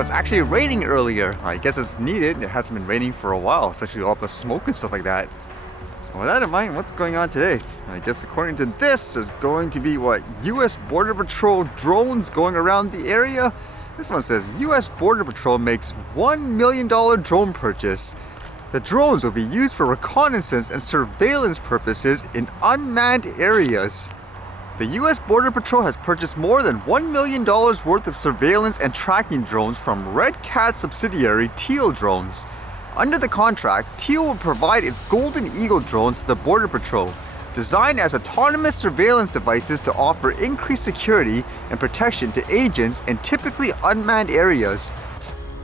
it's actually raining earlier. I guess it's needed. It hasn't been raining for a while, especially all the smoke and stuff like that. With that in mind, what's going on today? I guess according to this, there's going to be what? US Border Patrol drones going around the area? This one says US Border Patrol makes $1 million drone purchase. The drones will be used for reconnaissance and surveillance purposes in unmanned areas. The US Border Patrol has purchased more than $1 million worth of surveillance and tracking drones from Red Cat subsidiary Teal Drones. Under the contract, Teal will provide its Golden Eagle drones to the Border Patrol, designed as autonomous surveillance devices to offer increased security and protection to agents in typically unmanned areas.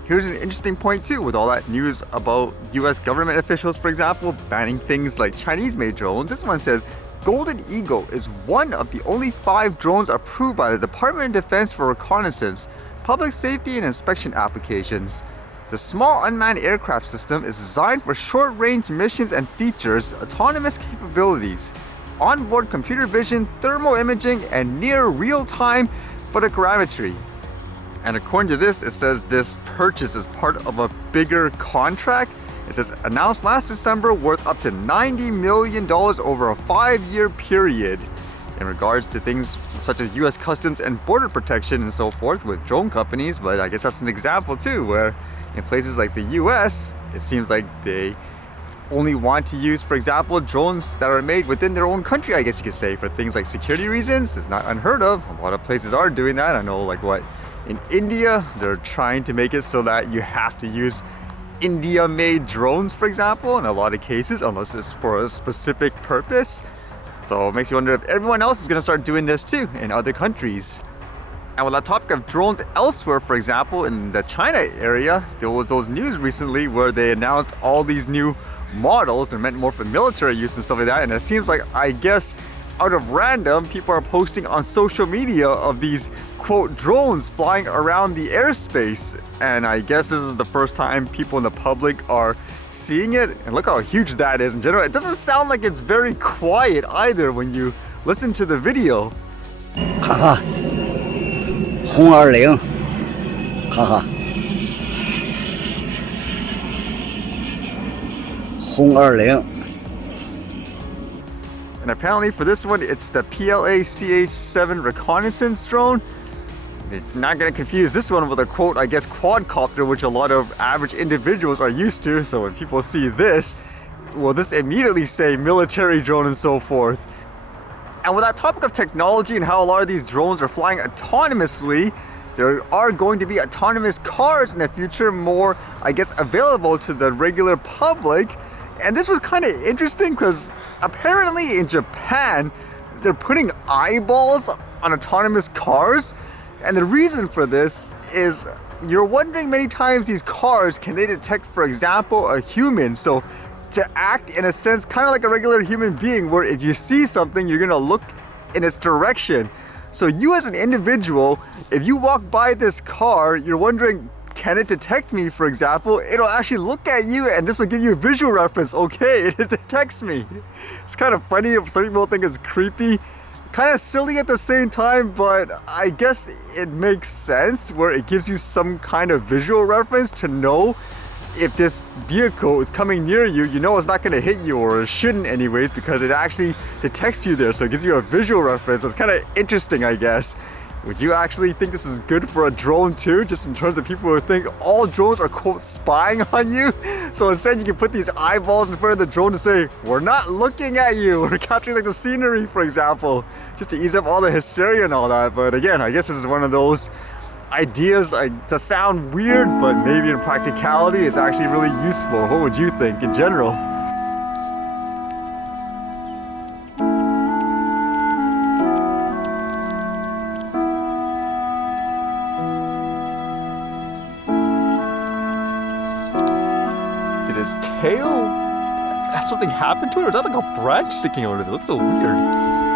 Here's an interesting point too, with all that news about US government officials, for example, banning things like Chinese-made drones. This one says, Golden Eagle is one of the only 5 drones approved by the Department of Defense for reconnaissance, public safety and inspection applications. The small unmanned aircraft system is designed for short-range missions and features autonomous capabilities, onboard computer vision, thermal imaging, and near real-time photogrammetry. And according to this, it says this purchase is part of a bigger contract. It says announced last December, worth up to $90 million over a 5-year period. In regards to things such as US Customs and Border Protection and so forth with drone companies, but I guess that's an example too, where in places like the US, it seems like they only want to use, for example, drones that are made within their own country, I guess you could say, for things like security reasons. It's not unheard of. A lot of places are doing that. I know, like what, in India, they're trying to make it so that you have to use India-made drones, for example, in a lot of cases, unless it's for a specific purpose. So it makes you wonder if everyone else is going to start doing this too in other countries. And with that topic of drones elsewhere, for example, in the China area, there was those news recently where they announced all these new models and meant more for military use and stuff like that. And it seems like, I guess, out of random, people are posting on social media of these, quote, drones flying around the airspace. And I guess this is the first time people in the public are seeing it. And look how huge that is in general. It doesn't sound like it's very quiet either when you listen to the video. Haha. 020, haha. 020. And apparently for this one, it's the PLA CH-7 reconnaissance drone. They're not going to confuse this one with a, quote, I guess, quadcopter, which a lot of average individuals are used to. So when people see this, will this immediately say military drone and so forth? And with that topic of technology and how a lot of these drones are flying autonomously, there are going to be autonomous cars in the future, more, I guess, available to the regular public. And this was kind of interesting because apparently in Japan, they're putting eyeballs on autonomous cars. And the reason for this is you're wondering many times these cars, can they detect, for example, a human? So to act in a sense kind of like a regular human being, where if you see something, you're gonna look in its direction. So you as an individual, if you walk by this car, you're wondering, can it detect me, for example? It'll actually look at you and this will give you a visual reference. Okay, it detects me. It's kind of funny. Some people think it's creepy, kind of silly at the same time, but I guess it makes sense where it gives you some kind of visual reference to know if this vehicle is coming near you, you know it's not going to hit you, or it shouldn't anyways, because it actually detects you there, so it gives you a visual reference. It's kind of interesting, I guess. Would you actually think this is good for a drone too, just in terms of people who think all drones are, quote, spying on you? So instead you can put these eyeballs in front of the drone to say, we're not looking at you, we're capturing like the scenery, for example, just to ease up all the hysteria and all that. But again, I guess this is one of those ideas that sound weird, but maybe in practicality is actually really useful. What would you think in general? Did his tail have something happen to it, or is that like a branch sticking out of it? It looks so weird.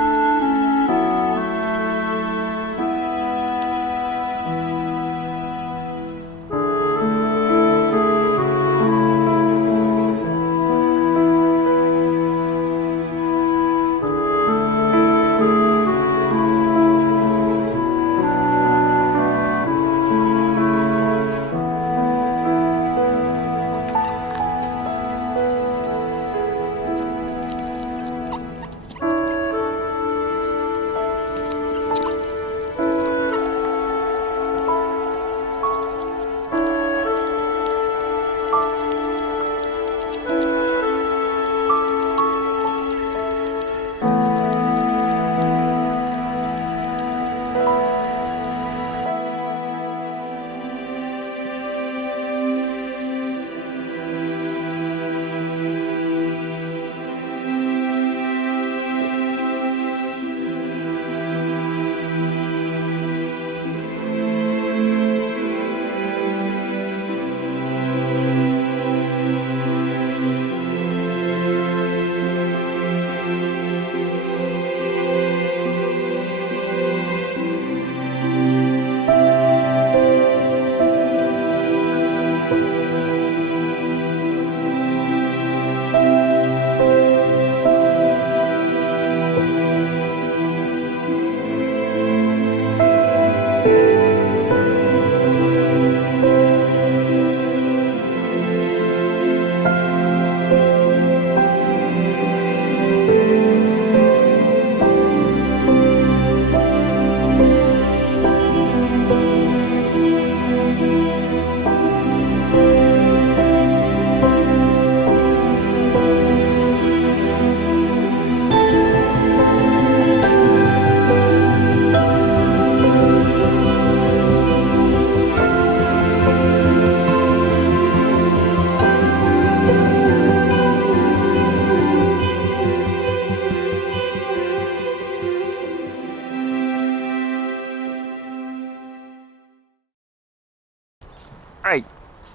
Alright,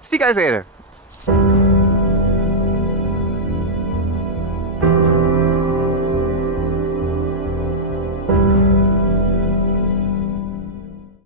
see you guys later.